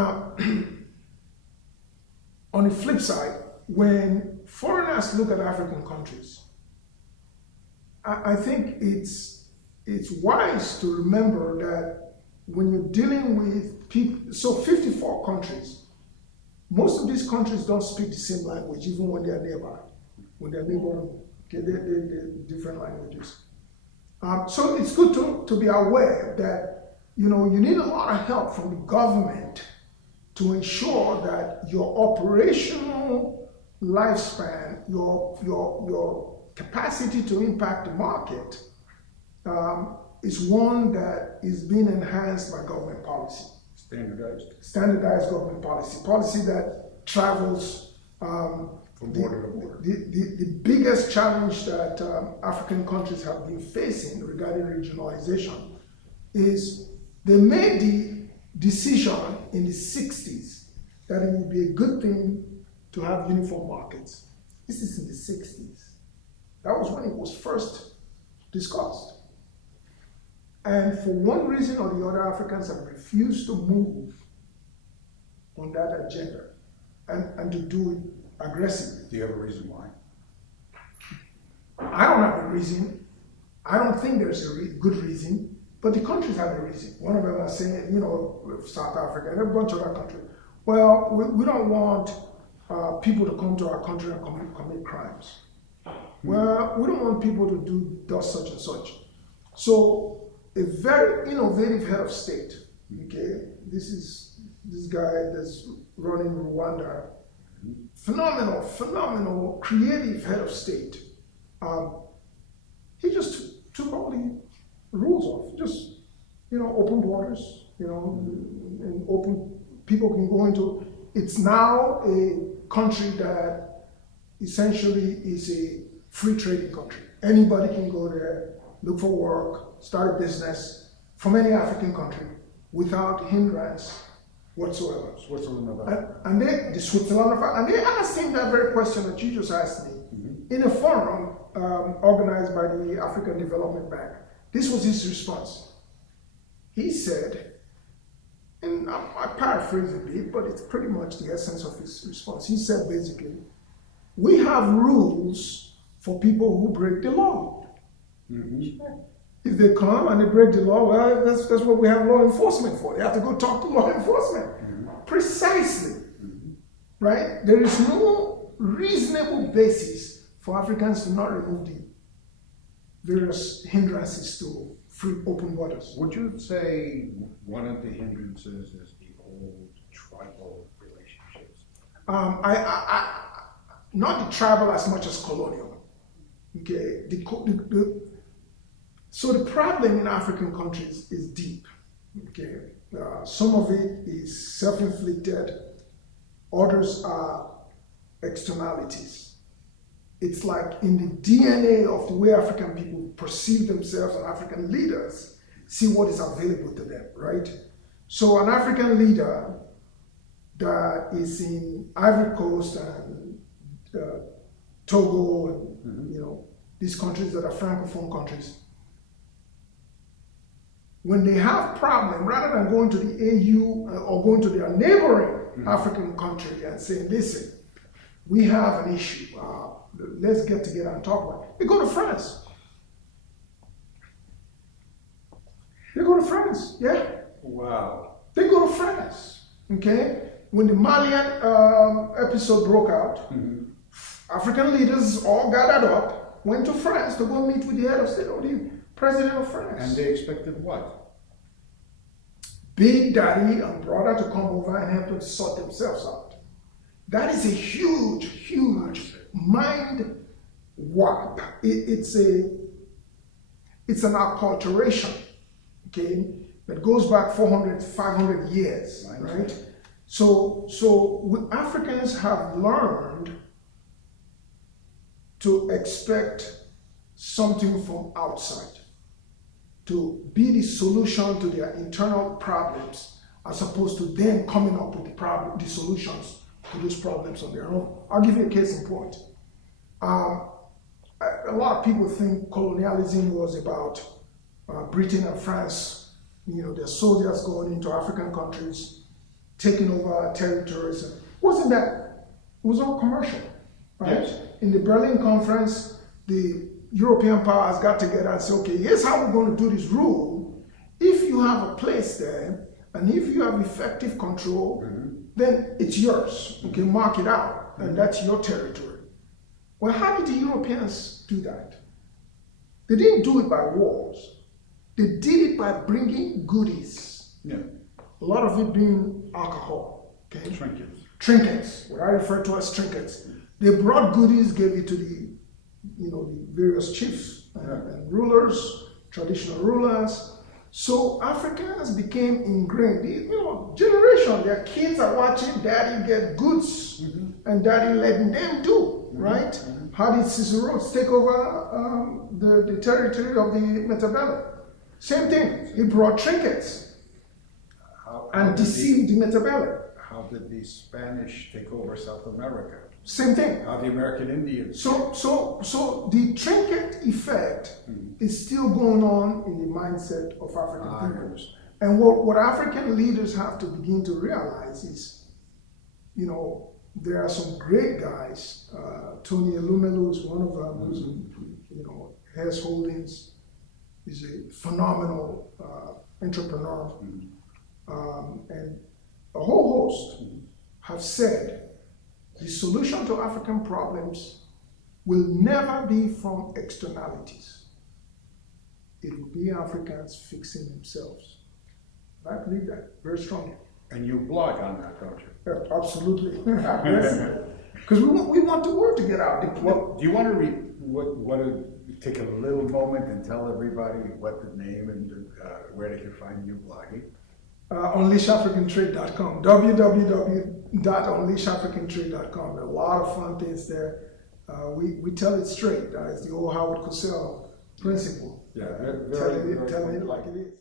Now, on the flip side, when foreigners look at African countries, I think it's wise to remember that when you're dealing with people, so 54 countries, most of these countries don't speak the same language, even when they're nearby. When they're neighboring, okay, they're different languages. So it's good to be aware that you need a lot of help from the government to ensure that your operational lifespan, your capacity to impact the market is one that is being enhanced by government policy. Standardized government policy that travels from border to border. The biggest challenge that African countries have been facing regarding regionalization is they made the decision in the 60s that it would be a good thing to have uniform markets. This is in the 60s. That was when it was first discussed. And for one reason or the other, Africans have refused to move on that agenda and to do it aggressively. Do you have a reason why? I don't have a reason. I don't think there's a good reason, but the countries have a reason. One of them is saying, South Africa and a bunch of other countries. Well, we don't want people to come to our country and commit crimes. Well, we don't want people to do such and such. So a very innovative head of state, okay, this guy that's running Rwanda, phenomenal, creative head of state. He just took all the rules off. Just, open borders, and open, people can go into, it's now a country that essentially is a free trading country. Anybody can go there, look for work, start a business from any African country without hindrance whatsoever. Switzerland, and they asked him that very question that you just asked me in a forum organized by the African Development Bank. This was his response. He said, and I paraphrase a bit, but it's pretty much the essence of his response. He said basically, we have rules for people who break the law. Mm-hmm. If they come and they break the law, well, that's what we have law enforcement for. They have to go talk to law enforcement. Mm-hmm. Precisely. Mm-hmm. Right? There is no reasonable basis for Africans to not remove the various hindrances to free open borders. Would you say one of the hindrances is the old tribal relationships? Not the tribal as much as colonial. Okay, so the problem in African countries is deep. Okay, some of it is self-inflicted, others are externalities. It's like in the DNA of the way African people perceive themselves and African leaders see what is available to them, right? So an African leader that is in Ivory Coast and Togo and these countries that are francophone countries, when they have problem, rather than going to the AU or going to their neighboring African country and saying, listen, we have an issue, let's get together and talk about it. They go to France. Yeah. Wow. They go to France, okay? When the Malian episode broke out, African leaders all gathered up, went to France to go meet with the head of state or the president of France. And they expected what? Big daddy and brother to come over and help them sort themselves out. That is a huge mind warp. It's an acculturation, okay, that goes back 400, 500 years, right? So Africans have learned to expect something from outside, to be the solution to their internal problems, as opposed to them coming up with the solutions to those problems on their own. I'll give you a case in point. A lot of people think colonialism was about Britain and France, their soldiers going into African countries, taking over territories. Wasn't that? It was all commercial, right? Yes. In the Berlin Conference, the European powers got together and said, okay, here's how we're going to do this rule. If you have a place there, and if you have effective control, then it's yours. You can mark it out, and that's your territory. Well, how did the Europeans do that? They didn't do it by wars. They did it by bringing goodies. Yeah. A lot of it being alcohol, okay? Trinkets. Trinkets, what I refer to as trinkets. They brought goodies, gave it to the various chiefs and rulers, traditional rulers. So Africans became ingrained. Generation, their kids are watching daddy get goods and daddy letting them do, right? How did Cicero take over the territory of the Metabellum? Same thing. He brought trinkets and deceived the Metabellum. How did the Spanish take over South America? Same thing. How the American Indians? So the trinket effect is still going on in the mindset of African people. And what African leaders have to begin to realize is, there are some great guys. Tony Elumelu is one of them, who's Hess Holdings. He's a phenomenal entrepreneur. And a whole host have said the solution to African problems will never be from externalities. It will be Africans fixing themselves. I believe that very strongly. And you blog on that, don't you? Yeah, absolutely. Because we want the word to get out. Well, do you want to take a little moment and tell everybody what the name and where they can find you blogging? UnleashAfricanTrade.com, www.unleashafricantrade.com. There are a lot of fun things there. We tell it straight. It's the old Howard Cosell principle. Yeah, telling it like it is.